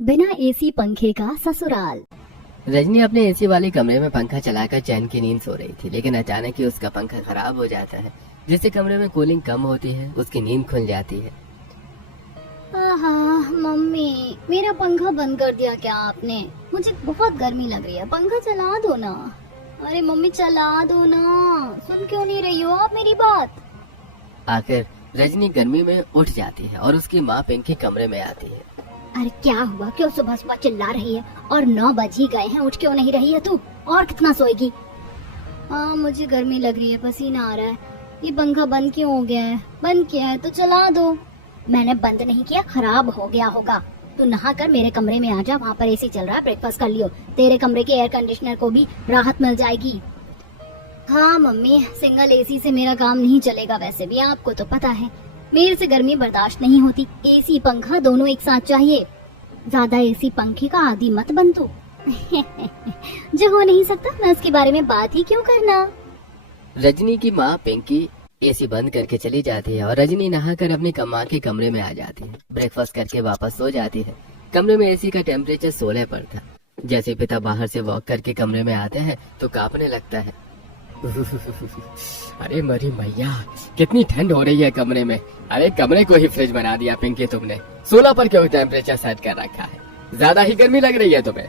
बिना एसी पंखे का ससुराल। रजनी अपने एसी वाले कमरे में पंखा चलाकर चैन की नींद सो रही थी, लेकिन अचानक ही उसका पंखा खराब हो जाता है, जिससे कमरे में कूलिंग कम होती है। उसकी नींद खुल जाती है। आहा, मम्मी मेरा पंखा बंद कर दिया क्या आपने? मुझे बहुत गर्मी लग रही है, पंखा चला दो ना। अरे मम्मी चला दो ना, सुन क्यों नहीं रही हो आप मेरी बात? आखिर रजनी गर्मी में उठ जाती है और उसकी माँ पिंकी कमरे में आती है। अरे क्या हुआ, क्यों सुबह सुबह चिल्ला रही है? और 9 बज ही गए हैं, उठ क्यों नहीं रही है तू? और कितना सोएगी? हाँ मुझे गर्मी लग रही है, पसीना आ रहा है। ये पंखा बंद क्यों हो गया है? बंद किया है तो चला दो। मैंने बंद नहीं किया, खराब हो गया होगा। तू नहा कर मेरे कमरे में आ जा, वहाँ पर एसी चल रहा है, ब्रेकफास्ट कर लियो। तेरे कमरे के एयर कंडीशनर को भी राहत मिल जाएगी। हाँ मम्मी, सिंगल एसी से मेरा काम नहीं चलेगा, वैसे भी आपको तो पता है मेरे से गर्मी बर्दाश्त नहीं होती। एसी पंखा दोनों एक साथ चाहिए। ज्यादा एसी पंखे का आदी मत बन तू। जो हो नहीं सकता मैं उसके बारे में बात ही क्यों करना। रजनी की माँ पिंकी एसी बंद करके चली जाती है और रजनी नहाकर अपनी माँ के कमरे में आ जाती है। ब्रेकफास्ट करके वापस सो जाती है। कमरे में एसी का टेम्परेचर 16 पर था। जैसे पिता बाहर से वॉक करके कमरे में आते हैं तो कांपने लगता है। अरे मरी मैया, कितनी ठंड हो रही है कमरे में। अरे कमरे को ही फ्रिज बना दिया पिंकी तुमने। 16 पर क्यों टेम्परेचर सेट कर रखा है? ज्यादा ही गर्मी लग रही है तुम्हें।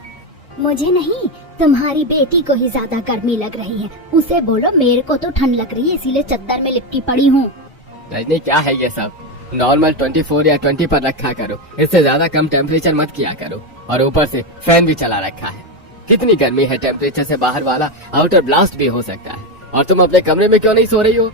मुझे नहीं, तुम्हारी बेटी को ही ज्यादा गर्मी लग रही है। उसे बोलो मेरे को तो ठंड लग रही है, इसीलिए चद्दर में लिपटी पड़ी हूँ। रजनी क्या है ये सब? नॉर्मल 24 या 20 पर रखा करो, इससे ज्यादा कम टेम्परेचर मत किया करो। और ऊपर से फैन भी चला रखा है। कितनी गर्मी है, टेम्परेचर से बाहर वाला आउटर ब्लास्ट भी हो सकता है। और तुम अपने कमरे में क्यों नहीं सो रही हो?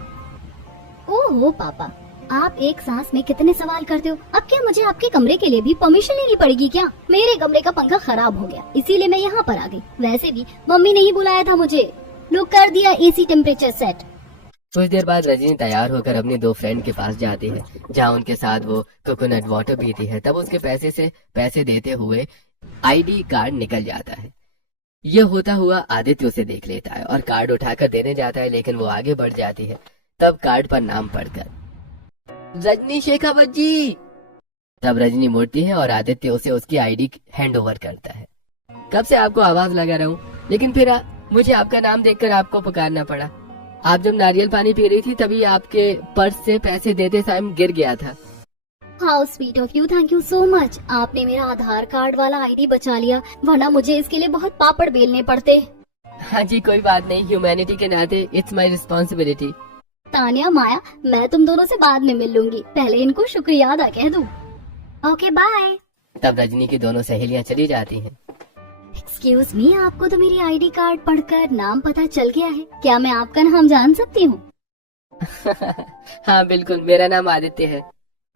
ओहो पापा, आप एक सांस में कितने सवाल करते हो। अब क्या मुझे आपके कमरे के लिए भी परमिशन लेनी पड़ेगी क्या? मेरे कमरे का पंखा खराब हो गया, इसीलिए मैं यहाँ पर आ गई। वैसे भी मम्मी ने ही बुलाया था मुझे। लोग कर दिया एसी टेम्परेचर सेट। कुछ देर बाद रजनी तैयार होकर अपनी 2 फ्रेंड के पास जाती है, जहाँ उनके साथ वो कोकोनट वाटर पीती है। तब उसके पैसे से पैसे देते हुए आईडी कार्ड निकल जाता है। यह होता हुआ आदित्य उसे देख लेता है और कार्ड उठाकर देने जाता है, लेकिन वो आगे बढ़ जाती है। तब कार्ड पर नाम पढ़कर रजनी शेखावत जी। तब रजनी मुड़ती है और आदित्य उसे उसकी आईडी हैंड ओवर करता है। कब से आपको आवाज लगा रहा हूँ, लेकिन फिर मुझे आपका नाम देखकर आपको पुकारना पड़ा। आप जब नारियल पानी पी रही थी तभी आपके पर्स से पैसे देते टाइम गिर गया था। How sweet of you, thank you so much. आपने मेरा आधार कार्ड वाला आईडी बचा लिया, वरना मुझे इसके लिए बहुत पापड़ बेलने पड़ते। हाँ जी, कोई बात नहीं, ह्यूमैनिटी के नाते इट्स माय रिस्पॉन्सिबिलिटी। तानिया माया, मैं तुम दोनों से बाद में मिल लूंगी, पहले इनको शुक्रिया अदा कह दूं। Okay bye. तब रजनी की दोनों सहेलियां चली जाती हैं। एक्सक्यूज मी, आपको तो मेरी आईडी कार्ड पढ़कर नाम पता चल गया है, क्या मैं आपका नाम जान सकती हूँ? हाँ बिल्कुल, मेरा नाम आदित्य है।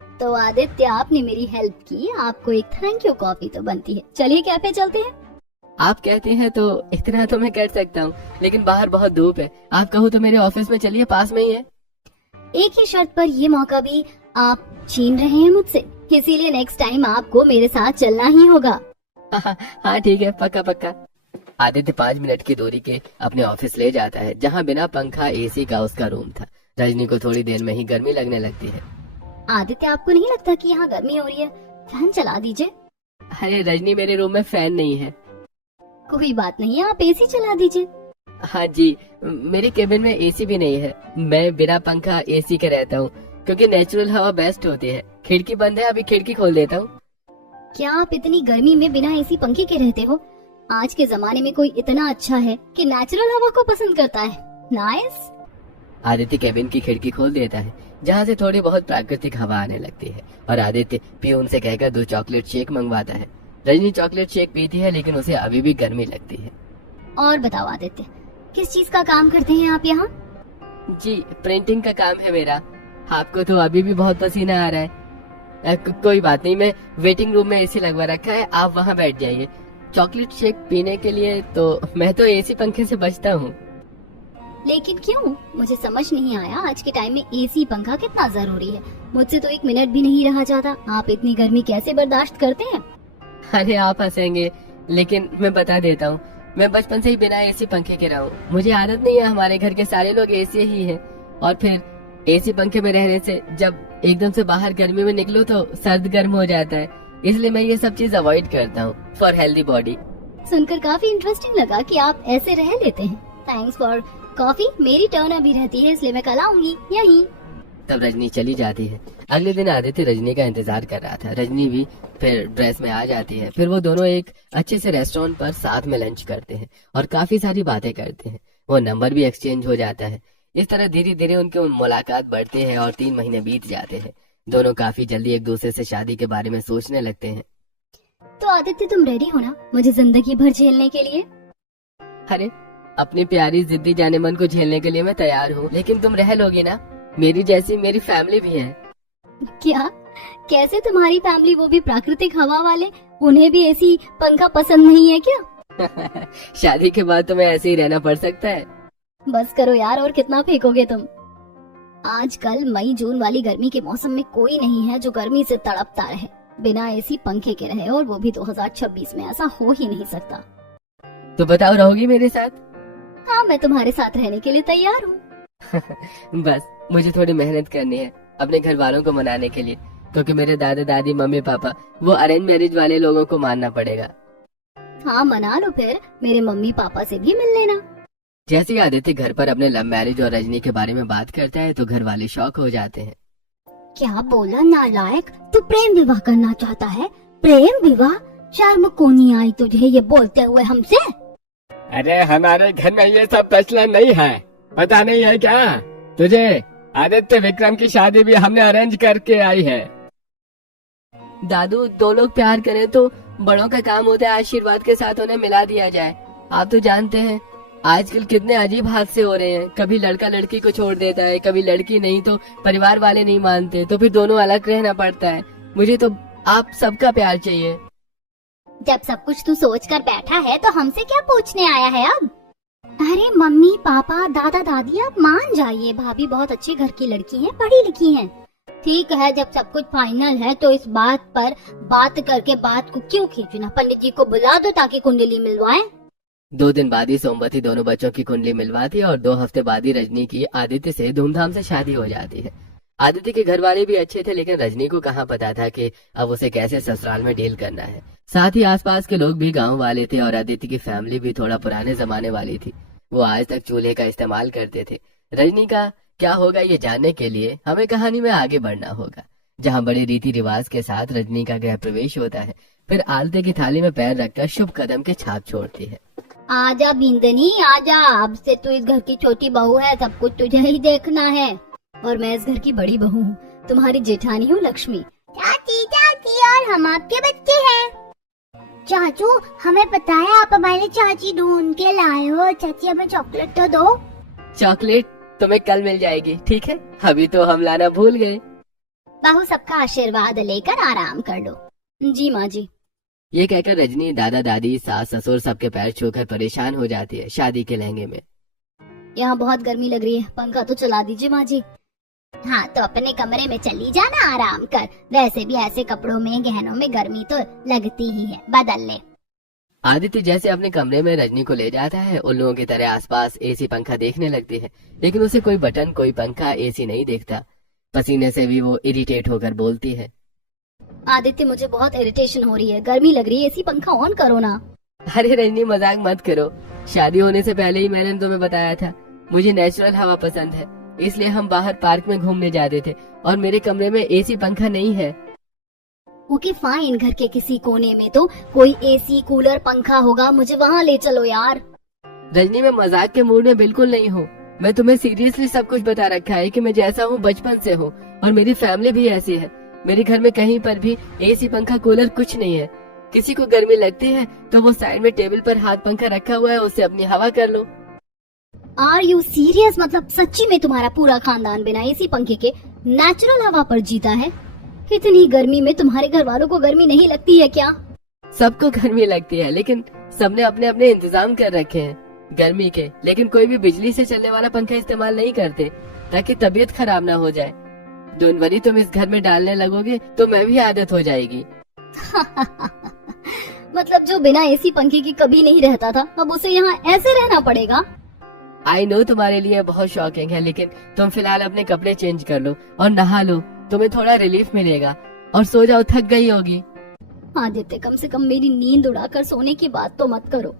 तो आदित्य, आपने मेरी हेल्प की, आपको एक थैंक यू कॉफी तो बनती है। चलिए कैफे चलते हैं। आप कहते हैं तो इतना तो मैं कर सकता हूँ, लेकिन बाहर बहुत धूप है। आप कहो तो मेरे ऑफिस में चलिए, पास में ही है। एक ही शर्त पर ये मौका भी आप छीन रहे हैं मुझसे, इसीलिए नेक्स्ट टाइम आपको मेरे साथ चलना ही होगा। हाँ ठीक है, पक्का पक्का। आदित्य 5 मिनट की दूरी के अपने ऑफिस ले जाता है, जहाँ बिना पंखा एसी का उसका रूम था। रजनी को थोड़ी देर में ही गर्मी लगने लगती है। आदित्य, आपको नहीं लगता कि यहाँ गर्मी हो रही है? फैन चला दीजिए। अरे रजनी, मेरे रूम में फैन नहीं है। कोई बात नहीं, आप एसी चला दीजिए। हाँ जी, मेरी केबिन में एसी भी नहीं है। मैं बिना पंखा एसी के रहता हूँ, क्योंकि नेचुरल हवा बेस्ट होती है। खिड़की बंद है, अभी खिड़की खोल देता हूँ। क्या आप इतनी गर्मी में बिना एसी पंखे के रहते हो? आज के जमाने में कोई इतना अच्छा है कि नेचुरल हवा को पसंद करता है। नाइस। आदित्य केबिन की खिड़की खोल देता है, जहाँ से थोड़ी बहुत प्राकृतिक हवा आने लगती है, और आदित्य पियून से कहकर 2 चॉकलेट शेक मंगवाता है। रजनी चॉकलेट शेक पीती है, लेकिन उसे अभी भी गर्मी लगती है। और बताओ आदित्य, किस चीज का काम करते हैं आप यहाँ? जी, प्रिंटिंग का काम है मेरा। आपको तो अभी भी बहुत पसीना आ रहा है। कोई बात नहीं, मैं वेटिंग रूम में एसी लगवा रखा है, आप वहाँ बैठ जाइए। चॉकलेट शेक पीने के लिए तो मैं तो एसी पंखे से बचता हूँ। लेकिन क्यों? मुझे समझ नहीं आया, आज के टाइम में एसी पंखा कितना जरूरी है। मुझसे तो 1 मिनट भी नहीं रहा जाता। आप इतनी गर्मी कैसे बर्दाश्त करते हैं? अरे आप हंसेंगे, लेकिन मैं बता देता हूँ, मैं बचपन से ही बिना एसी पंखे के रहा हूँ। मुझे आदत नहीं है, हमारे घर के सारे लोग एसी ही हैं। और फिर एसी पंखे में रहने से जब एकदम से बाहर गर्मी में निकलो तो सर्द गर्म हो जाता है। इसलिए मैं ये सब चीज अवॉइड करता हूँ फॉर हेल्दी बॉडी। सुनकर काफी इंटरेस्टिंग लगा कि आप ऐसे रह लेते हैं। Thanks for coffee. मेरी टर्न अभी रहती है, इसलिए मैं कल आऊंगी यहीं। तब रजनी चली जाती है। अगले दिन आदित्य रजनी का इंतजार कर रहा था। रजनी भी फिर ड्रेस में आ जाती है। फिर वो दोनों एक अच्छे से रेस्टोरेंट पर साथ में लंच करते हैं और काफी सारी बातें करते हैं। वो नंबर भी एक्सचेंज हो जाता है। इस तरह धीरे धीरे उनके मुलाकात बढ़ते हैं और 3 महीने बीत जाते हैं। दोनों काफी जल्दी एक दूसरे से शादी के बारे में सोचने लगते हैं। तो आदित्य, तुम रेडी हो ना मुझे जिंदगी भर झेलने के लिए? अरे, अपनी प्यारी जिद्दी जाने मन को झेलने के लिए मैं तैयार हूँ, लेकिन तुम रह लोगी ना? मेरी जैसी मेरी फैमिली भी है। क्या? कैसे तुम्हारी फैमिली, वो भी प्राकृतिक हवा वाले? उन्हें भी ऐसी पंखा पसंद नहीं है क्या? शादी के बाद तुम्हें ऐसे ही रहना पड़ सकता है। बस करो यार, और कितना फेंकोगे तुम? आजकल मई जून वाली गर्मी के मौसम में कोई नहीं है जो गर्मी से तड़पता रहे, बिना एसी पंखे के रहे, और वो भी 2026 में। ऐसा हो ही नहीं सकता। तो बताओ, रहोगी मेरे साथ? हाँ, मैं तुम्हारे साथ रहने के लिए तैयार हूँ। बस मुझे थोड़ी मेहनत करनी है अपने घर वालों को मनाने के लिए, क्योंकि मेरे दादा दादी मम्मी पापा वो अरेंज मैरिज वाले लोगों को मानना पड़ेगा। हाँ, मना लो फिर। मेरे मम्मी पापा से भी मिल लेना। जैसे ही आदित्य घर पर अपने लव मैरिज और रजनी के बारे में बात करता है तो घर वाले शॉक हो जाते हैं। क्या बोला नालायक? तू प्रेम विवाह करना चाहता है? प्रेम विवाह? शर्म को नहीं आई तुझे ये बोलते हुए हमसे? अरे हमारे घर में ये सब प्रचलन नहीं है, पता नहीं है क्या तुझे? आदित्य विक्रम की शादी भी हमने अरेंज करके आई है। दादू, 2 लोग प्यार करें तो बड़ों का काम होता है आशीर्वाद के साथ उन्हें मिला दिया जाए। आप तो जानते हैं आजकल कितने अजीब हादसे हो रहे हैं। कभी लड़का लड़की को छोड़ देता है, कभी लड़की नहीं तो परिवार वाले नहीं मानते, तो फिर दोनों अलग रहना पड़ता है। मुझे तो आप सबका प्यार चाहिए। जब सब कुछ तू सोच कर बैठा है तो हमसे क्या पूछने आया है अब? अरे मम्मी पापा दादा दादी, आप मान जाइए। भाभी बहुत अच्छे घर की लड़की है, पढ़ी लिखी है। ठीक है, जब सब कुछ फाइनल है तो इस बात पर बात करके बात को क्यों खींचना? पंडित जी को बुला दो ताकि कुंडली मिलवाएं। 2 दिन बाद ही सोमवती दोनों बच्चों की कुंडली मिलवाती है और 2 हफ्ते बाद ही रजनी की आदित्य से धूमधाम से शादी हो जाती है। आदित्य के घर वाले भी अच्छे थे, लेकिन रजनी को कहाँ पता था कि अब उसे कैसे ससुराल में डील करना है। साथ ही आसपास के लोग भी गांव वाले थे और आदित्य की फैमिली भी थोड़ा पुराने जमाने वाली थी। वो आज तक चूल्हे का इस्तेमाल करते थे। रजनी का क्या होगा ये जानने के लिए हमें कहानी में आगे बढ़ना होगा, जहाँ बड़े रीति रिवाज के साथ रजनी का गृह प्रवेश होता है। फिर आलते की थाली में पैर रखकर शुभ कदम के छाप छोड़ती है। आजा बिंदनी आजा, अब से तू इस घर की छोटी बहू है, सब कुछ तुझे ही देखना है। और मैं इस घर की बड़ी बहू हूँ, तुम्हारी जेठानी हूँ लक्ष्मी। चाची चाची, और हम आपके बच्चे हैं। चाचू, हमें पता है आप हमारे चाची ढूंढ के लाए हो। चाची, हमें चॉकलेट तो दो। चॉकलेट तुम्हें कल मिल जाएगी, ठीक है? अभी तो हम लाना भूल गए। बहू, सबका आशीर्वाद लेकर आराम कर लो। जी माँ जी। ये कहकर रजनी दादा दादी सास ससुर सबके पैर छूकर परेशान हो जाती है शादी के लहंगे में। यहाँ बहुत गर्मी लग रही है, पंखा तो चला दीजिए माँ जी। हाँ, तो अपने कमरे में चली जाना, आराम कर। वैसे भी ऐसे कपड़ों में गहनों में गर्मी तो लगती ही है, बदल ले। आदित्य जैसे अपने कमरे में रजनी को ले जाता है, उन लोगों की तरह आसपास एसी पंखा देखने लगती है, लेकिन उसे कोई बटन कोई पंखा एसी नहीं देखता। पसीने से भी वो इरिटेट होकर बोलती है, आदित्य मुझे बहुत इरिटेशन हो रही है, गर्मी लग रही है, एसी पंखा ऑन करो ना। अरे रजनी, मजाक मत करो। शादी होने से पहले ही मैंने तुम्हें बताया था मुझे नेचुरल हवा पसंद है, इसलिए हम बाहर पार्क में घूमने जाते थे और मेरे कमरे में एसी पंखा नहीं है। ओके फाइन, घर के किसी कोने में तो कोई एसी कूलर पंखा होगा, मुझे वहाँ ले चलो यार। रजनी, मैं मजाक के मूड में बिल्कुल नहीं हूँ। मैं तुम्हें सीरियसली सब कुछ बता रखा है कि मैं जैसा हूँ बचपन से हूँ और मेरी फैमिली भी ऐसी है। मेरे घर में कहीं पर भी एसी पंखा कूलर कुछ नहीं है। किसी को गर्मी लगती है तो वो साइड में टेबल पर हाथ पंखा रखा हुआ है, उससे अपनी हवा कर लो। Are you serious? मतलब सच्ची में तुम्हारा पूरा खानदान बिना एसी पंखे के नेचुरल हवा पर जीता है? इतनी गर्मी में तुम्हारे घर वालों को गर्मी नहीं लगती है क्या? सबको गर्मी लगती है, लेकिन सबने अपने अपने इंतजाम कर रखे हैं गर्मी के। लेकिन कोई भी बिजली से चलने वाला पंखा इस्तेमाल नहीं करते ताकि तबीयत खराब ना हो जाए। जनवरी तुम इस घर में डालने लगोगे तो मैं भी आदत हो जाएगी। मतलब जो बिना एसी पंखे के कभी नहीं रहता था, अब उसे यहाँ ऐसे रहना पड़ेगा। आई नो तुम्हारे लिए बहुत शॉकिंग है, लेकिन तुम फिलहाल अपने कपड़े चेंज कर लो और नहा लो, तुम्हें थोड़ा रिलीफ मिलेगा। और सो जाओ, थक गई होगी। आदित्य, कम से कम मेरी नींद उड़ाकर सोने की बात तो मत करो।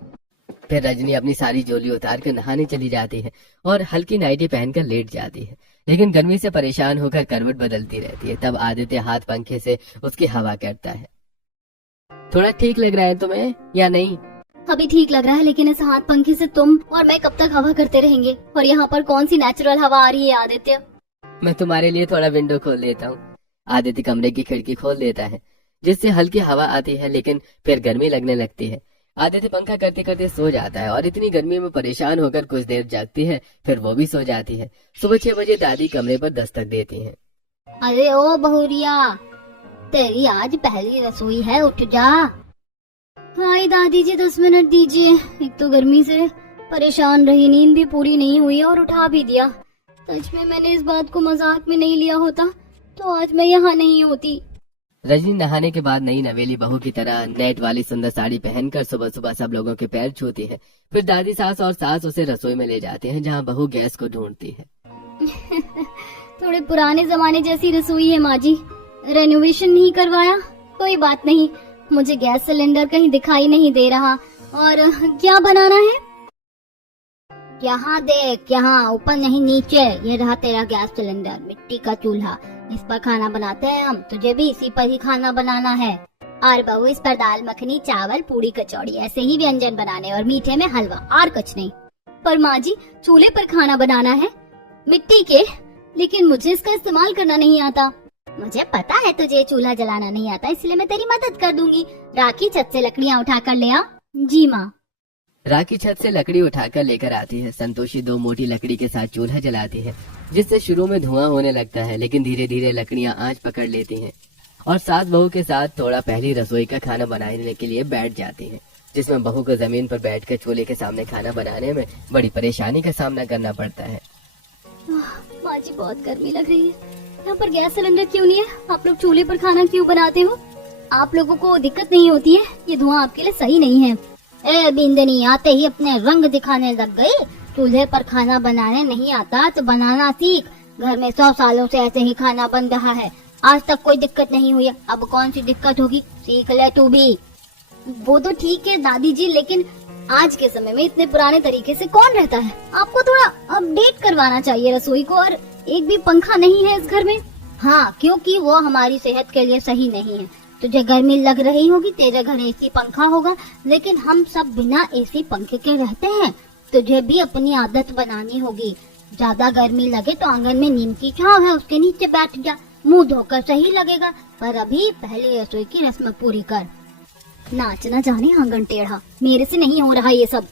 फिर रजनी अपनी सारी झोली उतार कर नहाने चली जाती है और हल्की नाइटी पहनकर लेट जाती है, लेकिन गर्मी से परेशान होकर करवट बदलती रहती है। तब आदित्य हाथ पंखे से उसकी हवा करता है। थोड़ा ठीक लग रहा है तुम्हें या नहीं? अभी ठीक लग रहा है, लेकिन इस हाथ पंखे से तुम और मैं कब तक हवा करते रहेंगे? और यहाँ पर कौन सी नेचुरल हवा आ रही है आदित्य? मैं तुम्हारे लिए थोड़ा विंडो खोल देता हूँ। आदित्य कमरे की खिड़की खोल देता है, जिससे हल्की हवा आती है, लेकिन फिर गर्मी लगने लगती है। आदित्य पंखा करते करते सो जाता है और इतनी गर्मी में परेशान होकर कुछ देर जागती है, फिर वो भी सो जाती है। सुबह 6 बजे दादी कमरे पर दस्तक देती हैं। अरे ओ बहुरिया, तेरी आज पहली रसोई है, उठ जा। हाय दादी जी, 10 मिनट दीजिए। एक तो गर्मी से परेशान रही, नींद भी पूरी नहीं हुई और उठा भी दिया। सच में मैंने इस बात को मजाक में नहीं लिया होता तो आज मैं यहाँ नहीं होती। रजनी नहाने के बाद नई नवेली बहू की तरह नेट वाली सुंदर साड़ी पहनकर सुबह सुबह सब लोगों के पैर छूती है। फिर दादी सास और सास उसे रसोई में ले जाते हैं, जहाँ बहू गैस को ढूंढती है। थोड़े पुराने जमाने जैसी रसोई है माँ जी, रेनोवेशन नहीं करवाया? कोई बात नहीं, मुझे गैस सिलेंडर कहीं दिखाई नहीं दे रहा। और क्या बनाना है? यहाँ देख, यहाँ ऊपर नहीं नीचे, ये रहा तेरा गैस सिलेंडर, मिट्टी का चूल्हा। इस पर खाना बनाते हैं हम, तुझे भी इसी पर ही खाना बनाना है। और बहू, इस पर दाल मखनी, चावल, पूड़ी, कचौड़ी, ऐसे ही व्यंजन बनाने, और मीठे में हलवा, और कुछ नहीं। पर माँ जी, चूल्हे पर खाना बनाना है, मिट्टी के, लेकिन मुझे इसका इस्तेमाल करना नहीं आता। मुझे पता है तुझे चूल्हा जलाना नहीं आता, इसलिए मैं तेरी मदद कर दूंगी। राखी, छत से लकड़ियाँ उठा कर ले आ। जी माँ। राखी छत से लकड़ी उठाकर लेकर आती है। संतोषी 2 मोटी लकड़ी के साथ चूल्हा जलाती है, जिससे शुरू में धुआं होने लगता है, लेकिन धीरे धीरे लकड़ियां आंच पकड़ लेती हैं और सास बहू के साथ थोड़ा पहली रसोई का खाना बनाने के लिए बैठ जाती हैं, जिसमें बहू को जमीन पर बैठकर चूल्हे के सामने खाना बनाने में बड़ी परेशानी का सामना करना पड़ता है। माँ जी, बहुत गर्मी लग रही है। यहाँ पर गैस सिलेंडर क्यों नहीं है? आप लोग चूल्हे पर खाना क्यों बनाते हो? आप लोगों को दिक्कत नहीं होती है? ये धुआं आपके लिए सही नहीं है। ए बिंदनी, आते ही अपने रंग दिखाने लग गई। चूल्हे पर खाना बनाने नहीं आता तो बनाना सीख। घर में 100 सालों से ऐसे ही खाना बन रहा है, आज तक कोई दिक्कत नहीं हुई, अब कौन सी दिक्कत होगी? सीख ले तू भी। वो तो ठीक है दादी जी, लेकिन आज के समय में इतने पुराने तरीके से कौन रहता है? आपको थोड़ा अपडेट करवाना चाहिए रसोई को। और एक भी पंखा नहीं है इस घर में। हाँ, क्योंकि वो हमारी सेहत के लिए सही नहीं है। तुझे गर्मी लग रही होगी, तेरे घर एसी पंखा होगा, लेकिन हम सब बिना एसी पंखे के रहते हैं। तुझे भी अपनी आदत बनानी होगी। ज्यादा गर्मी लगे तो आंगन में नीम की छांव है, उसके नीचे बैठ जा, मुंह धोकर सही लगेगा। पर अभी पहले रसोई की रस्म पूरी कर। नाचना जाने आंगन टेढ़ा, मेरे से नहीं हो रहा ये सब।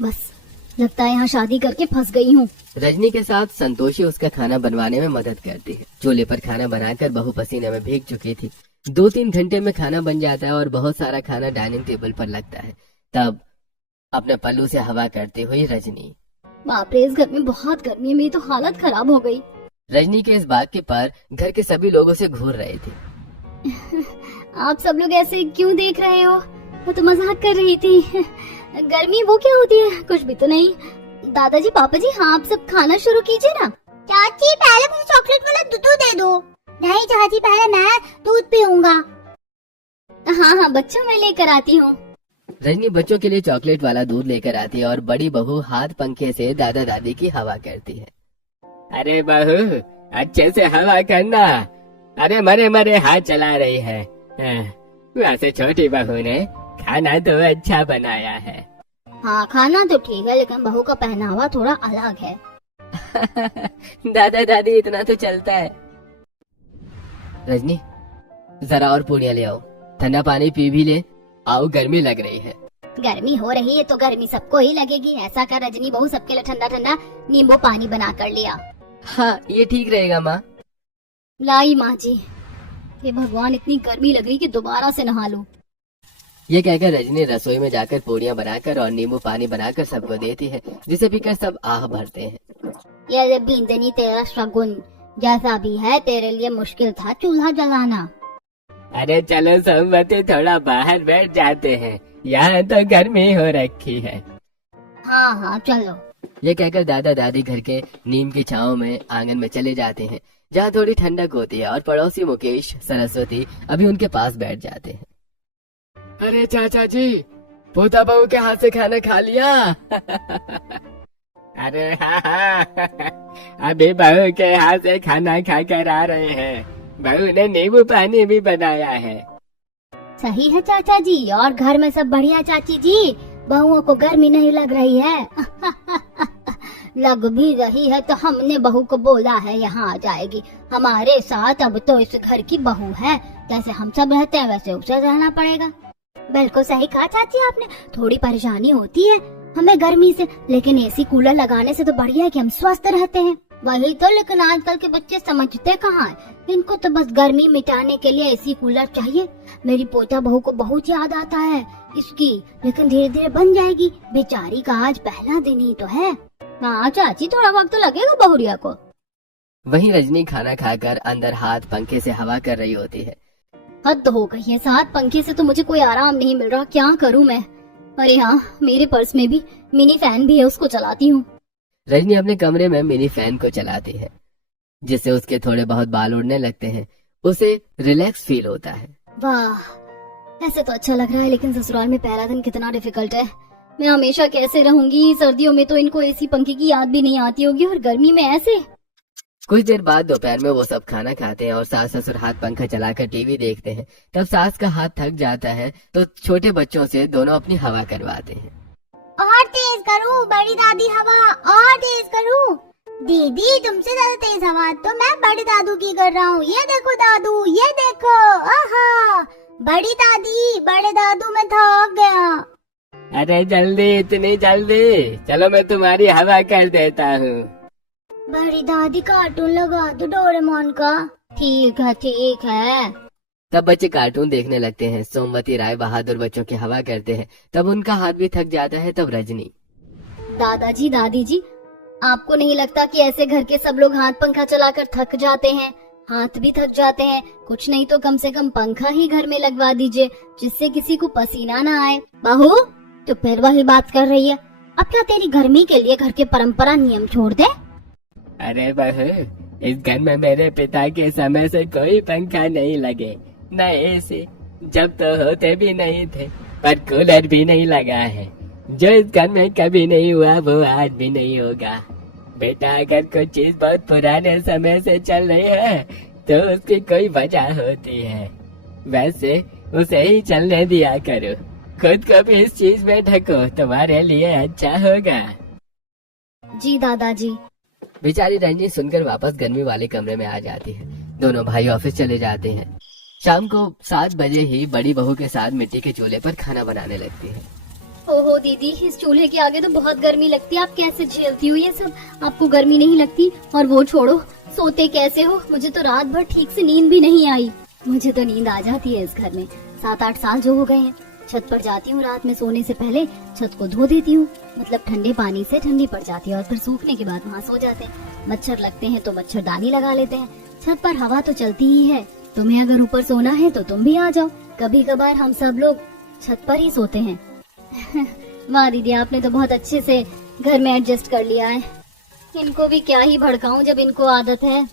बस लगता है यहाँ शादी करके फंस गई हूँ। रजनी के साथ संतोषी उसका खाना बनवाने में मदद करती है। चूल्हे पर खाना बनाकर बहू पसीने में भीग चुकी थी। 2-3 घंटे में खाना बन जाता है और बहुत सारा खाना डाइनिंग टेबल पर लगता है। तब अपने पल्लू से हवा करती हुई रजनी, बाप रे, इस घर में बहुत गर्मी है, मेरी तो हालत खराब हो गई। रजनी के इस वाक्य पर घर के सभी लोगों से घूर रहे थे। आप सब लोग ऐसे क्यों देख रहे हो? मैं तो मजाक कर रही थी। गर्मी वो क्या होती है? कुछ भी तो नहीं। दादाजी, पापा जी, हाँ आप सब खाना शुरू कीजिए ना। चाची, पहले मुझे चॉकलेट वाला दूध दे दो। नहीं चाची, पहले मैं दूध पीऊंगा। हाँ हाँ बच्चों, मैं लेकर आती हूँ। रजनी बच्चों के लिए चॉकलेट वाला दूध लेकर आती है और बड़ी बहू हाथ पंखे से दादा दादी की हवा करती है। अरे बहू, अच्छे से हवा करना। अरे मरे मरे हाथ चला रही है। वैसे छोटी बहू ने खाना तो अच्छा बनाया है। हाँ, खाना तो ठीक है, लेकिन बहू का पहनावा थोड़ा अलग है। दादा दादी इतना तो चलता है। रजनी, जरा और पूड़ियाँ ले आओ, ठंडा पानी पी भी ले। आओ, गर्मी लग रही है। गर्मी हो रही है तो गर्मी सबको ही लगेगी। ऐसा कर रजनी बहू, सबके लिए ठंडा ठंडा नींबू पानी बना कर लिया। हाँ, ये ठीक रहेगा माँ। लाई माँ जी। ये भगवान, इतनी गर्मी लग रही कि दोबारा से नहा लूं। ये कहकर रजनी रसोई में जाकर पूड़ियाँ बनाकर और नींबू पानी बनाकर सबको देती है, जिसे पीकर सब आह भरते हैं। ये बिंदनी, तेरा शगुन जैसा भी है, तेरे लिए मुश्किल था चूल्हा जलाना। अरे चलो सोमवती, थोड़ा बाहर बैठ जाते हैं, यहाँ तो गर्मी हो रखी है। हाँ हाँ चलो। ये कहकर दादा दादी घर के नीम की छांव में आंगन में चले जाते हैं, जहाँ थोड़ी ठंडक होती है, और पड़ोसी मुकेश, सरस्वती अभी उनके पास बैठ जाते हैं। अरे चाचा जी, पोता बहू के हाथ से खाना खा लिया। अरे हाँ, अभी बहू के हाथ से खाना खा कर आ रहे हैं। बहू ने नींबू पानी भी बनाया है। सही है चाचा जी, और घर में सब बढ़िया चाची जी? बहुओं को गर्मी नहीं लग रही है? लग भी रही है तो हमने बहू को बोला है यहाँ आ जाएगी हमारे साथ। अब तो इस घर की बहू है, जैसे हम सब रहते हैं वैसे उसे रहना पड़ेगा। बिल्कुल सही कहा चाची आपने, थोड़ी परेशानी होती है हमें गर्मी से, लेकिन एसी कूलर लगाने से तो बढ़िया है कि हम स्वस्थ रहते हैं। वही तो, लेकिन आजकल के बच्चे समझते कहाँ है, इनको तो बस गर्मी मिटाने के लिए एसी कूलर चाहिए। मेरी पोता बहू को बहुत याद आता है इसकी, लेकिन धीरे धीरे बन जाएगी। बेचारी का आज पहला दिन ही तो है। हाँ चाची, थोड़ा वक्त तो लगेगा बहुरिया को। वहीं रजनी खाना खाकर अंदर हाथ पंखे से हवा कर रही होती है। हद हो गई है, साथ पंखे से तो मुझे कोई आराम नहीं मिल रहा, क्या करूँ मैं। अरे हाँ, मेरे पर्स में भी मिनी फैन भी है, उसको चलाती हूँ। रजनी अपने कमरे में मिनी फैन को चलाती है, जिससे उसके थोड़े बहुत बाल उड़ने लगते हैं। उसे रिलैक्स फील होता है। वाह, ऐसे तो अच्छा लग रहा है, लेकिन ससुराल में पहला दिन कितना डिफिकल्ट है। मैं हमेशा कैसे रहूंगी? सर्दियों में तो इनको एसी पंखे की याद भी नहीं आती होगी, और गर्मी में ऐसे। कुछ देर बाद दोपहर में वो सब खाना खाते हैं और सास ससुर हाथ पंखा चलाकर टीवी देखते हैं। तब सास का हाथ थक जाता है तो छोटे बच्चों से दोनों अपनी हवा करवाते हैं। और तेज करूँ बड़ी दादी हवा, और तेज करूँ? दीदी तुमसे ज्यादा तेज हवा तो मैं बड़ी दादू की कर रहा हूँ। ये देखो दादू, ये देखो, आहा बड़ी दादी, बड़े दादू मैं थक गया। अरे जल्दी, इतनी जल्दी? चलो मैं तुम्हारी हवा कर देता हूँ। बड़ी दादी कार्टून लगा दो डोरेमोन का। ठीक है ठीक है। तब बच्चे कार्टून देखने लगते हैं। सोमवती राय बहादुर बच्चों की हवा करते हैं। तब उनका हाथ भी थक जाता है। तब रजनी, दादाजी दादी जी, आपको नहीं लगता कि ऐसे घर के सब लोग हाथ पंखा चलाकर थक जाते हैं? हाथ भी थक जाते हैं, कुछ नहीं तो कम से कम पंखा ही घर में लगवा दीजिए, जिससे किसी को पसीना ना आए। बहू, तो फिर वही बात कर रही है। अब क्या तेरी गर्मी के लिए घर के परंपरा नियम छोड़ दे? अरे बहू, इस घर में मेरे पिता के समय से कोई पंखा नहीं लगे, न एसी, जब तो होते भी नहीं थे, पर कूलर भी नहीं लगा है। जो इस घर में कभी नहीं हुआ वो आज भी नहीं होगा। बेटा, अगर कोई चीज बहुत पुराने समय से चल रही है तो उसकी कोई वजह होती है, वैसे उसे ही चलने दिया करो। खुद को भी इस चीज में ढको, तुम्हारे लिए अच्छा होगा। जी दादाजी। बेचारी रजनी सुनकर वापस गर्मी वाले कमरे में आ जाती है। दोनों भाई ऑफिस चले जाते हैं। शाम को 7 बजे ही बड़ी बहू के साथ मिट्टी के चूल्हे पर खाना बनाने लगती है। ओहो दीदी, इस चूल्हे के आगे तो बहुत गर्मी लगती है, आप कैसे झेलती हो ये सब? आपको गर्मी नहीं लगती? और वो छोड़ो, सोते कैसे हो? मुझे तो रात भर ठीक से नींद भी नहीं आई। मुझे तो नींद आ जाती है इस घर में। 7-8 साल जो हो गए हैं। छत पर जाती हूँ रात में सोने से पहले, छत को धो देती हूँ, मतलब ठंडे पानी से ठंडी पड़ जाती है, और फिर सूखने के बाद वहाँ सो जाते हैं। मच्छर लगते हैं तो मच्छरदानी लगा लेते हैं। छत पर हवा तो चलती ही है। तुम्हें अगर ऊपर सोना है तो तुम भी आ जाओ। कभी कभार हम सब लोग छत पर ही सोते हैं। वाह दीदी, आपने तो बहुत अच्छे से घर में एडजस्ट कर लिया है। इनको भी क्या ही भड़काऊं जब इनको आदत है।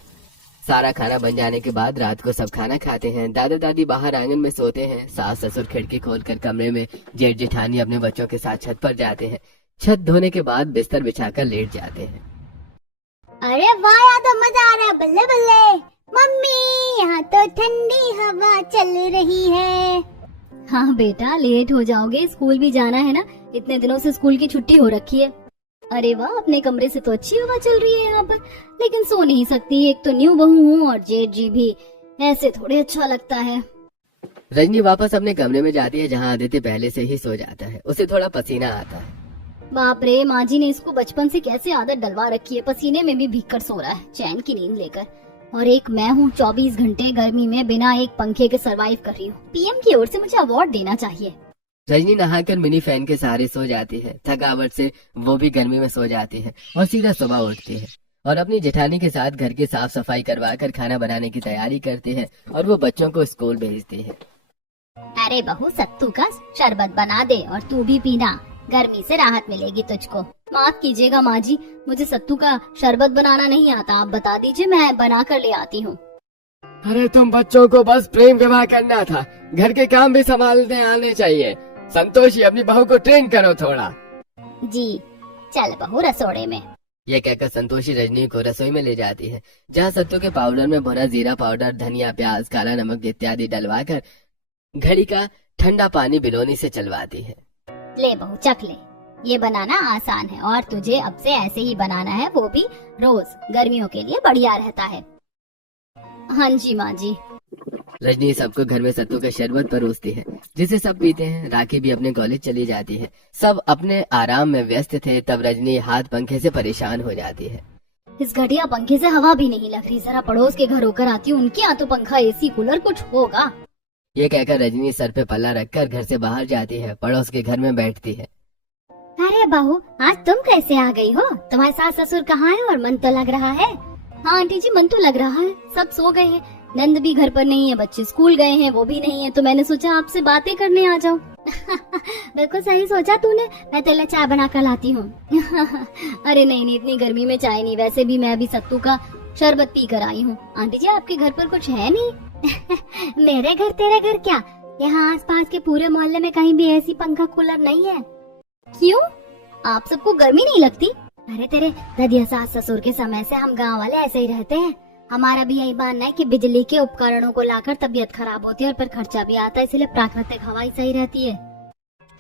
सारा खाना बन जाने के बाद रात को सब खाना खाते हैं। दादा दादी बाहर आंगन में सोते हैं। सास ससुर खिड़की खोलकर कमरे में, जेठ जेठानी अपने बच्चों के साथ छत पर जाते हैं। छत धोने के बाद बिस्तर बिछाकर लेट जाते हैं। अरे वाह यार, तो मजा आ रहा है। बल्ले बल्ले मम्मी, यहाँ तो ठंडी हवा चल रही है। हाँ बेटा, लेट हो जाओगे, स्कूल भी जाना है ना। इतने दिनों से स्कूल की छुट्टी हो रखी है। अरे वाह, अपने कमरे से तो अच्छी हवा चल रही है यहाँ पर, लेकिन सो नहीं सकती। एक तो न्यू बहू हूँ और जेठ जी भी, ऐसे थोड़े अच्छा लगता है। रजनी वापस अपने कमरे में जाती है, जहाँ आदित्य पहले से ही सो जाता है। उसे थोड़ा पसीना आता है। बाप रे, माँ जी ने इसको बचपन से कैसे आदत डलवा रखी है। पसीने में भी भीगकर सो रहा है चैन की नींद लेकर। और एक मैं हूँ 24 घंटे गर्मी में बिना एक पंखे के सरवाइव कर रही हूँ। पीएम की ओर से मुझे अवार्ड देना चाहिए। रजनी नहाकर मिनी फैन के सहारे सो जाती है। थकावट से वो भी गर्मी में सो जाती है और सीधा सुबह उठती है और अपनी जेठानी के साथ घर की साफ सफाई करवाकर खाना बनाने की तैयारी करती है और वो बच्चों को स्कूल भेजती है। अरे बहू, सत्तू का शरबत बना दे और तू भी पीना, गर्मी से राहत मिलेगी तुझको। माफ कीजिएगा माँ जी, मुझे सत्तू का शरबत बनाना नहीं आता, आप बता दीजिए, मैं बना कर ले आती हूँ। अरे तुम बच्चों को बस प्रेम विवाह करना था, घर के काम भी संभालने आने चाहिए। संतोषी, अपनी बहू को ट्रेन करो थोड़ा। जी, चल बहू रसोड़े में। यह कहकर संतोषी रजनी को रसोई में ले जाती है, जहाँ सत्तू के पाउडर में भुना जीरा पाउडर, धनिया, प्याज, काला नमक इत्यादि डलवाकर घड़ी का ठंडा पानी बिलोनी से चलवाती है। ले बहू चख ले, ये बनाना आसान है और तुझे अब से ऐसे ही बनाना है, वो भी रोज, गर्मियों के लिए बढ़िया रहता है। हाँ जी माँ जी। रजनी सबको घर में सत्तू का शरबत परोसती है, जिसे सब पीते हैं। राखी भी अपने कॉलेज चली जाती है। सब अपने आराम में व्यस्त थे, तब रजनी हाथ पंखे से परेशान हो जाती है। इस घटिया पंखे से हवा भी नहीं लग रही, जरा पड़ोस के घर होकर आती हूँ, उनके यहाँ तो पंखा, एसी, कूलर कुछ होगा। ये कहकर रजनी सर पे पल्ला रखकर घर से बाहर जाती है, पड़ोस के घर में बैठती है। अरे बहू, आज तुम कैसे आ गई हो? तुम्हारे सास ससुर कहाँ है और मन तो लग रहा है? हाँ आंटी जी, मन तो लग रहा है, सब सो गए हैं, नंद भी घर पर नहीं है, बच्चे स्कूल गए हैं, वो भी नहीं है, तो मैंने सोचा आपसे बातें करने आ जाऊं। बिल्कुल सही सोचा तूने, मैं तेरे लिए चाय बना कर लाती हूँ। अरे नहीं, इतनी गर्मी में चाय नहीं, वैसे भी मैं अभी सत्तू का शरबत पी कर आई हूँ। आंटी जी, आपके घर पर कुछ है नहीं? मेरे घर तेरे घर क्या, यहाँ आसपास के पूरे मोहल्ले में कहीं भी ऐसी पंखा कूलर नहीं है। क्यों, आप सबको गर्मी नहीं लगती? अरे तेरे ददिया सास ससुर के समय से हम गांव वाले ऐसे ही रहते हैं। हमारा भी यही मानना है कि बिजली के उपकरणों को लाकर तबीयत खराब होती है और फिर खर्चा भी आता है, इसलिए प्राकृतिक हवा ही सही रहती है।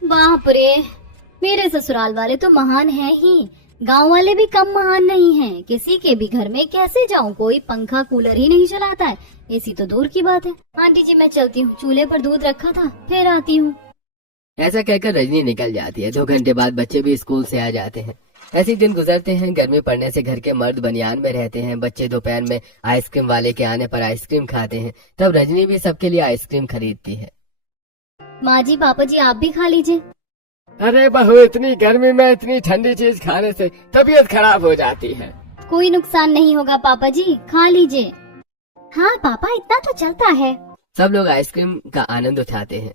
बाप रे, मेरे ससुराल वाले तो महान है ही, गांव वाले भी कम महान नहीं हैं। किसी के भी घर में कैसे जाऊं, कोई पंखा कूलर ही नहीं चलाता है, एसी तो दूर की बात है। आंटी जी मैं चलती हूँ, चूल्हे पर दूध रखा था, फिर आती हूँ। ऐसा कहकर रजनी निकल जाती है। 2 घंटे बाद बच्चे भी स्कूल से आ जाते हैं। ऐसे दिन गुजरते हैं। गर्मी पड़ने से घर के मर्द बनियान में रहते हैं। बच्चे दोपहर में आइसक्रीम वाले के आने पर आइसक्रीम खाते हैं। तब रजनी भी सबके लिए आइसक्रीम खरीदती है। माँ जी, पापा जी, आप भी खा लीजिए। अरे बहू, इतनी गर्मी में इतनी ठंडी चीज खाने से तबीयत खराब हो जाती है। कोई नुकसान नहीं होगा पापा जी, खा लीजिए। हाँ पापा, इतना तो चलता है। सब लोग आइसक्रीम का आनंद उठाते हैं।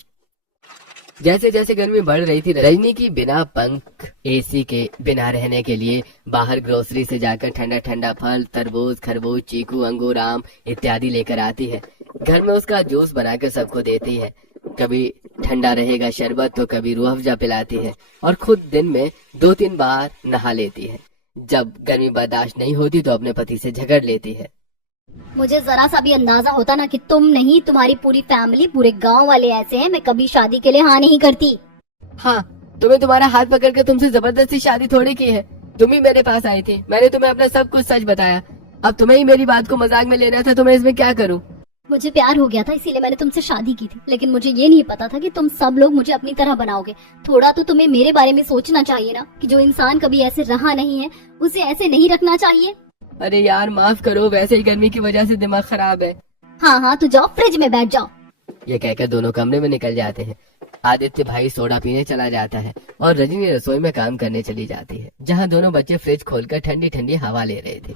जैसे जैसे गर्मी बढ़ रही थी, रजनी की बिना पंख एसी के बिना रहने के लिए बाहर ग्रोसरी से जाकर ठंडा ठंडा फल, तरबूज, खरबूज, चीकू, अंगूर, आम इत्यादि लेकर आती है। घर में उसका जूस बनाकर सबको देती है। कभी ठंडा रहेगा शरबत तो कभी रूह अफ़ज़ा पिलाती है और खुद दिन में 2-3 बार नहा लेती है। जब गर्मी बर्दाश्त नहीं होती तो अपने पति से झगड़ लेती है। मुझे जरा सा भी अंदाजा होता ना कि तुम नहीं, तुम्हारी पूरी फैमिली, पूरे गांव वाले ऐसे हैं, मैं कभी शादी के लिए हाँ नहीं करती। हाँ, तुम्हें तुम्हारा हाथ पकड़कर तुमसे जबरदस्ती शादी थोड़ी की है। तुम ही मेरे पास आई थी, मैंने तुम्हें अपना सब कुछ सच बताया। अब तुम्हें ही मेरी बात को मजाक में लेना था तो मैं इसमें क्या करूँ? मुझे प्यार हो गया था, इसीलिए मैंने तुमसे शादी की थी, लेकिन मुझे ये नहीं पता था कि तुम सब लोग मुझे अपनी तरह बनाओगे। थोड़ा तो तुम्हें मेरे बारे में सोचना चाहिए ना, कि जो इंसान कभी ऐसे रहा नहीं है उसे ऐसे नहीं रखना चाहिए। अरे यार माफ करो, वैसे ही गर्मी की वजह से दिमाग खराब है। हाँ, तो जाओ फ्रिज में बैठ जाओ। ये कहकर दोनों कमरे में निकल जाते हैं। आदित्य भाई सोडा पीने चला जाता है और रजनी रसोई में काम करने चली जाती है, जहाँ दोनों बच्चे फ्रिज खोलकर ठंडी ठंडी हवा ले रहे थे।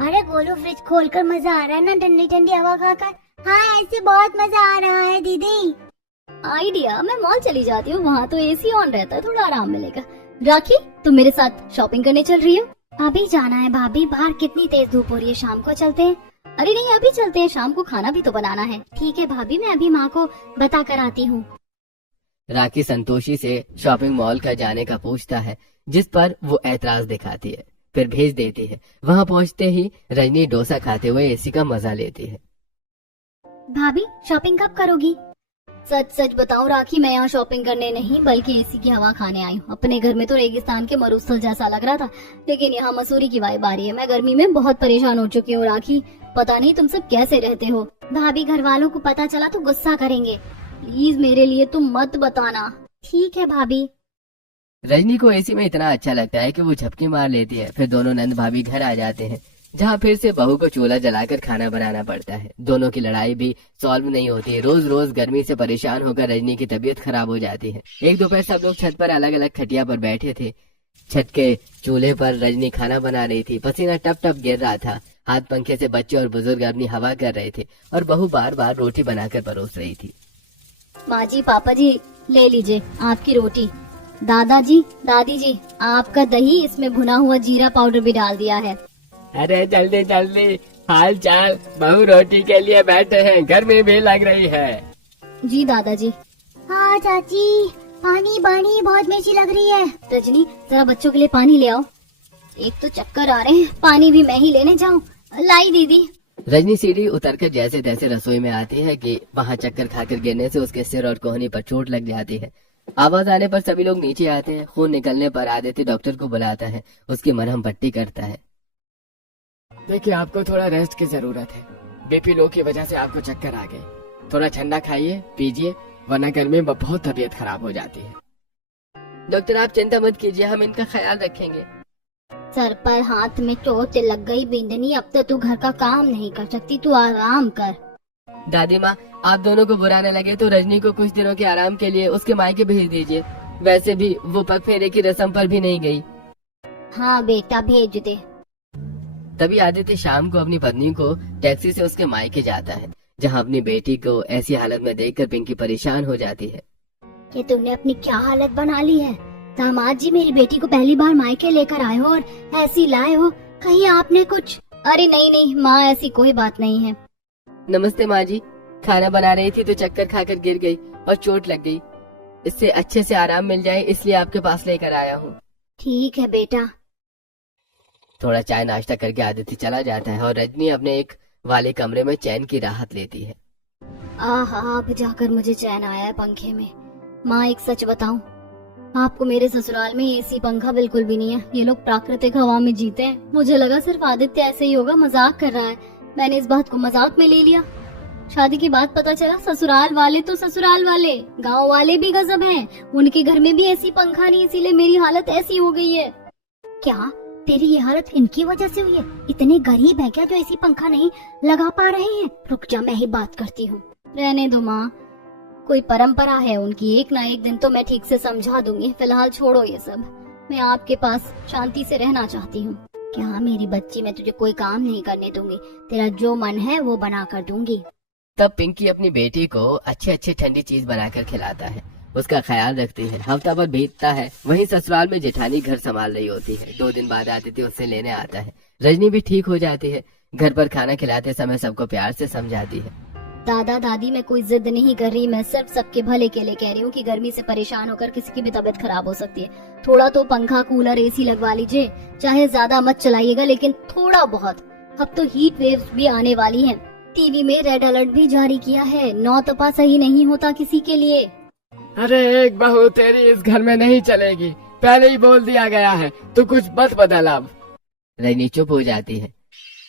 अरे गोलू, फ्रिज खोलकर मजा आ रहा है ना ठंडी ठंडी हवा खाकर? हाँ, ऐसे बहुत मजा आ रहा है दीदी। आइडिया, मैं मॉल चली जाती हूँ, वहाँ तो एसी ऑन रहता है, थोड़ा आराम मिलेगा। राखी, तुम मेरे साथ शॉपिंग करने चल रही हो? अभी जाना है भाभी, बाहर कितनी तेज धूप हो रही है, शाम को चलते हैं। अरे नहीं, अभी चलते हैं, शाम को खाना भी तो बनाना है। ठीक है भाभी, मैं अभी माँ को बता कर आती हूँ। राखी संतोषी से शॉपिंग मॉल का जाने का पूछता है, जिस पर वो ऐतराज दिखाती है, फिर भेज देती है। वहाँ पहुँचते ही रजनी डोसा खाते हुए एसी का मजा लेती है। भाभी, शॉपिंग कब करोगी? सच सच बताऊं राखी, मैं यहाँ शॉपिंग करने नहीं बल्कि एसी की हवा खाने आई हूँ। अपने घर में तो रेगिस्तान के मरुस्थल जैसा लग रहा था, लेकिन यहाँ मसूरी की वाइब आ रही है। मैं गर्मी में बहुत परेशान हो चुकी हूँ राखी, पता नहीं तुम सब कैसे रहते हो। भाभी, घर वालों को पता चला तो गुस्सा करेंगे। प्लीज मेरे लिए तुम मत बताना। ठीक है भाभी। रजनी को एसी में इतना अच्छा लगता है कि वो झपकी मार लेती है। फिर दोनों नंद भाभी घर आ जाते हैं, जहाँ फिर से बहू को चूल्हा जलाकर खाना बनाना पड़ता है। दोनों की लड़ाई भी सॉल्व नहीं होती। रोज रोज गर्मी से परेशान होकर रजनी की तबीयत खराब हो जाती है। एक दोपहर सब लोग छत पर अलग अलग खटिया पर बैठे थे। छत के चूल्हे पर रजनी खाना बना रही थी। पसीना टप टप गिर रहा था। हाथ पंखे से बच्चे और बुजुर्ग अपनी हवा कर रहे थे और बहू बार बार रोटी बनाकर परोस रही थी। माँ जी, पापा जी, ले लीजिए आपकी रोटी। दादाजी, दादी जी, आपका दही, इसमें भुना हुआ जीरा पाउडर भी डाल दिया है। अरे जल्दी जल्दी, हाल चाल? बहू रोटी के लिए बैठे हैं, गर्मी भी लग रही है। जी दादाजी। हाँ चाची, पानी पानी बहुत मीठी लग रही है। रजनी जरा बच्चों के लिए पानी ले आओ, एक तो चक्कर आ रहे हैं, पानी भी मैं ही लेने जाऊं? लाई दीदी। रजनी सीढ़ी उतरकर जैसे तैसे रसोई में आती है कि वहाँ चक्कर खाकर गिरने से उसके सिर और कोहनी पर चोट लग जाती है। आवाज आने पर सभी लोग नीचे आते हैं। खून निकलने पर आदित्य डॉक्टर को बुलाता है, उसकी मरहम पट्टी करता है। देखिए, आपको थोड़ा रेस्ट की जरूरत है। बीपी लो की वजह से आपको चक्कर आ गए। थोड़ा ठंडा खाइए पीजिए, वरना गर्मी में बहुत तबीयत खराब हो जाती है। डॉक्टर आप चिंता मत कीजिए, हम इनका ख्याल रखेंगे। सर पर हाथ में चोट लग गई बिंदनी, अब तो तू घर का काम नहीं कर सकती, तू आराम कर। दादी माँ, आप दोनों को बुरा न लगे तो रजनी को कुछ दिनों के आराम के लिए उसके मायके भेज दीजिए। वैसे भी वो पग फेरे की रस्म पर भी नहीं गई। हाँ बेटा भेज दे। तभी आदित्य शाम को अपनी पत्नी को टैक्सी से उसके मायके जाता है, जहाँ अपनी बेटी को ऐसी हालत में देखकर पिंकी परेशान हो जाती है। ये तुमने अपनी क्या हालत बना ली है? दामाद जी मेरी बेटी को पहली बार मायके लेकर आए हो और ऐसी लाए हो, कहीं आपने कुछ? अरे नहीं नहीं माँ, ऐसी कोई बात नहीं है। नमस्ते माँ जी, खाना बना रही थी तो चक्कर खाकर गिर गई और चोट लग गई। इससे अच्छे से आराम मिल जाए इसलिए आपके पास लेकर आया हूँ। ठीक है बेटा। थोड़ा चाय नाश्ता करके आदित्य चला जाता है और रजनी अपने एक वाले कमरे में चैन की राहत लेती है। आहा, अब जाकर मुझे चैन आया है पंखे में। माँ एक सच बताऊं, आपको मेरे ससुराल में एसी पंखा बिल्कुल भी नहीं है। ये लोग प्राकृतिक हवा में जीते हैं। मुझे लगा सिर्फ आदित्य ऐसे ही होगा, मजाक कर रहा है। मैंने इस बात को मजाक में ले लिया। शादी के बाद पता चला ससुराल वाले तो ससुराल वाले, गांव वाले भी गजब हैं। उनके घर में भी ऐसी पंखा नहीं, इसीलिए मेरी हालत ऐसी हो गई है। क्या तेरी ये हालत इनकी वजह से हुई है? इतने गरीब है क्या जो ऐसी पंखा नहीं लगा पा रहे हैं? रुक जा, मैं ही बात करती हूँ। रहने दो माँ, कोई परंपरा है उनकी, एक ना एक दिन तो मैं ठीक से समझा दूंगी। फिलहाल छोड़ो ये सब, मैं आपके पास शांति से रहना चाहती हूँ। क्या मेरी बच्ची, मैं तुझे कोई काम नहीं करने दूंगी, तेरा जो मन है वो बना कर दूंगी। तब पिंकी अपनी बेटी को अच्छे अच्छे ठंडी चीज बनाकर खिलाता है, उसका ख्याल रखती है। हफ्ता भर बीतता है, वहीं ससुराल में जेठानी घर संभाल रही होती है। 2 दिन बाद आदित्य उससे लेने आता है। रजनी भी ठीक हो जाती है। घर पर खाना खिलाते समय सबको प्यार से समझाती है। दादा दादी मैं कोई जिद नहीं कर रही, मैं सिर्फ सबके भले के लिए कह रही हूँ कि गर्मी से परेशान होकर किसी की भी तबीयत खराब हो सकती है। थोड़ा तो पंखा कूलर एसी लगवा लीजिए, चाहे ज्यादा मत चलाइएगा लेकिन थोड़ा बहुत। अब तो हीट वेव्स भी आने वाली हैं। टीवी में रेड अलर्ट भी जारी किया है। 9 तपा सही नहीं होता किसी के लिए। अरे एक बहू तेरी इस घर में नहीं चलेगी, पहले ही बोल दिया गया है, तू कुछ मत बदल अब। रजनी चुप हो जाती है।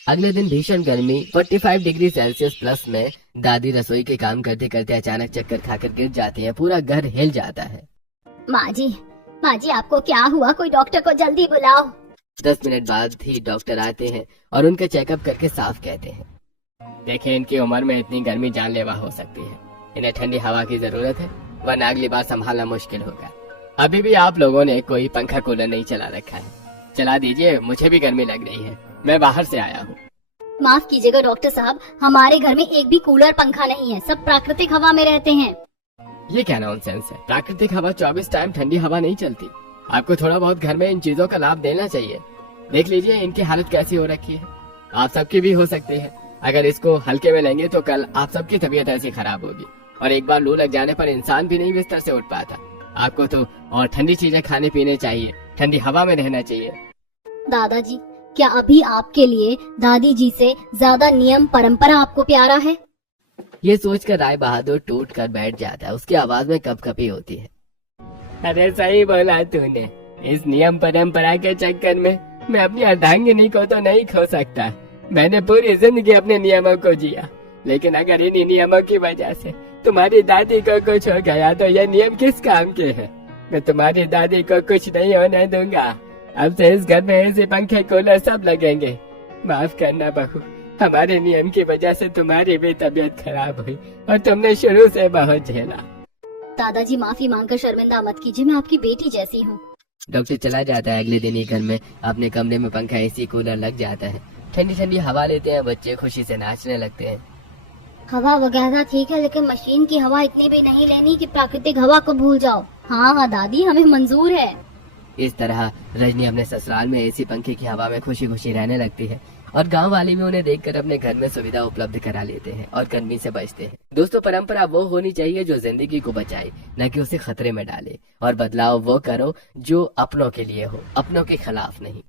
अगले दिन भीषण गर्मी 45 डिग्री सेल्सियस प्लस में दादी रसोई के काम करते करते अचानक चक्कर खाकर गिर जाती है। पूरा घर हिल जाता है। माँ जी आपको क्या हुआ? कोई डॉक्टर को जल्दी बुलाओ। 10 मिनट बाद ही डॉक्टर आते हैं और उनका चेकअप करके साफ कहते हैं, देखिए, इनकी उम्र में इतनी गर्मी जानलेवा हो सकती है। इन्हें ठंडी हवा की जरूरत है, वरना अगली बार संभालना मुश्किल होगा। अभी भी आप लोगों ने कोई पंखा कूलर नहीं चला रखा है, चला दीजिए, मुझे भी गर्मी लग रही है, मैं बाहर से आया हूँ। माफ कीजिएगा डॉक्टर साहब, हमारे घर में एक भी कूलर पंखा नहीं है, सब प्राकृतिक हवा में रहते हैं। ये क्या नॉनसेंस है? प्राकृतिक हवा 24 टाइम ठंडी हवा नहीं चलती। आपको थोड़ा बहुत घर में इन चीजों का लाभ देना चाहिए। देख लीजिए इनकी हालत कैसी हो रखी है, आप सबकी भी हो सकती है। अगर इसको हल्के में लेंगे तो कल आप सबकी तबीयत ऐसी खराब होगी, और एक बार लू लग जाने पर इंसान भी नहीं बिस्तर से उठ पाता। आपको तो और ठंडी चीजें खाने पीने चाहिए, ठंडी हवा में रहना चाहिए। दादाजी, क्या अभी आपके लिए दादी जी से ज्यादा नियम परंपरा आपको प्यारा है? ये सोचकर राय बहादुर टूट कर बैठ जाता है। उसकी आवाज में कपकपी होती है। अरे सही बोला तूने, इस नियम परंपरा के चक्कर में मैं अपनी अर्धांगिनी को तो नहीं खो सकता। मैंने पूरी जिंदगी अपने नियमों को जिया, लेकिन अगर इन्हीं नियमों की वजह से तुम्हारी दादी को कुछ हो गया तो ये नियम किस काम के हैं? मैं तुम्हारी दादी को कुछ नहीं होने दूंगा। अब से इस घर में ऐसे पंखे कूलर सब लगेंगे। माफ करना बहू, हमारे नियम की वजह से तुम्हारी भी तबीयत खराब हुई और तुमने शुरू से बहुत झेला। दादाजी माफी मांगकर शर्मिंदा मत कीजिए, मैं आपकी बेटी जैसी हूँ। डॉक्टर चला जाता है। अगले दिन ही घर में अपने कमरे में पंखा एसी कूलर लग जाता है। ठंडी ठंडी हवा लेते हैं बच्चे, खुशी से नाचने लगते हैं। हवा वगैरह ठीक है, लेकिन मशीन की हवा इतनी भी नहीं लेनी कि प्राकृतिक हवा को भूल जाओ। हाँ दादी, हमें मंजूर है। इस तरह रजनी अपने ससुराल में एसी पंखे की हवा में खुशी खुशी रहने लगती है। और गांव वाले भी उन्हें देखकर अपने घर में सुविधा उपलब्ध करा लेते हैं और गर्मी से बचते हैं। दोस्तों, परंपरा वो होनी चाहिए जो जिंदगी को बचाए, न कि उसे खतरे में डाले। और बदलाव वो करो जो अपनों के लिए हो, अपनों के खिलाफ नहीं।